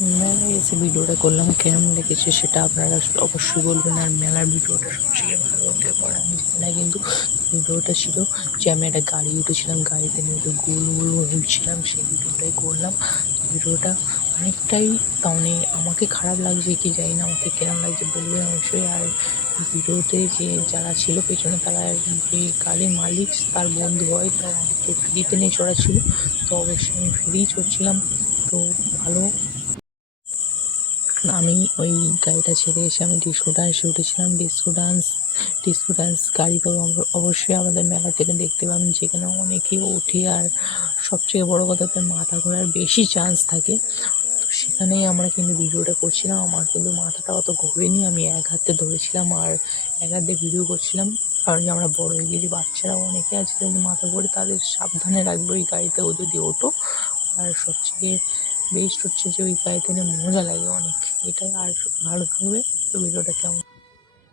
মেলায় এসে ভিডিওটা করলাম, কেমন লেগেছে সেটা আপনারা অবশ্যই বলবেন। আর মেলার ভিডিওটা সবথেকে ভালো ওঠে পরে আমি জানি না, কিন্তু ভিডিওটা ছিল যে আমি একটা গাড়ি উঠেছিলাম, গাড়িতে নিয়ে ওকে গোল গোল ঘুরছিলাম, সেই ভিডিওটাই করলাম। তো ভিডিওটা অনেকটাই, তাহলে আমাকে খারাপ লাগছে কি জানি না, আমাকে কেমন লাগছে বলবেন অবশ্যই। আর ভিডিওতে যে যারা ছিল পেছনে, তারা যে গাড়ির মালিক তার বন্ধু হয়, তো আমাকে ফ্রিতে নিয়ে চড়াচ্ছিল, তো অবশ্যই আমি ফ্রিই চড়ছিলাম। তো ভালো। আমি ওই গাড়িটা ছেড়ে এসে আমি ডিস্কো ডান্সে উঠেছিলাম। ডিস্কো ডান্স গাড়ি তো অবশ্যই আমাদের মেলা থেকে দেখতে পাবেন, যেখানে অনেকে ওঠে। আর সবচেয়ে বড় কথা, তার মাথা ঘোরার বেশি চান্স থাকে। তো সেখানেই আমরা কিন্তু ভিডিওটা করছিলাম। আমার কিন্তু মাথাটা অত ঘোরেনি, আমি এক হাতে ধরেছিলাম আর এক হাতে ভিডিও করছিলাম। কারণ আমরা বড় হয়ে গেছি, বাচ্চারাও অনেকে আছে যাদের মাথা ঘোরে, তাদের সাবধানে রাখবে ওই গাড়িতে ও যদি ওঠো। আর সবথেকে বেস্ট হচ্ছে যে ওই গাড়িতে নিয়ে মজা লাগে অনেক, এটাই। আর ভালো থাকবে। তো ভিডিওটা কেমন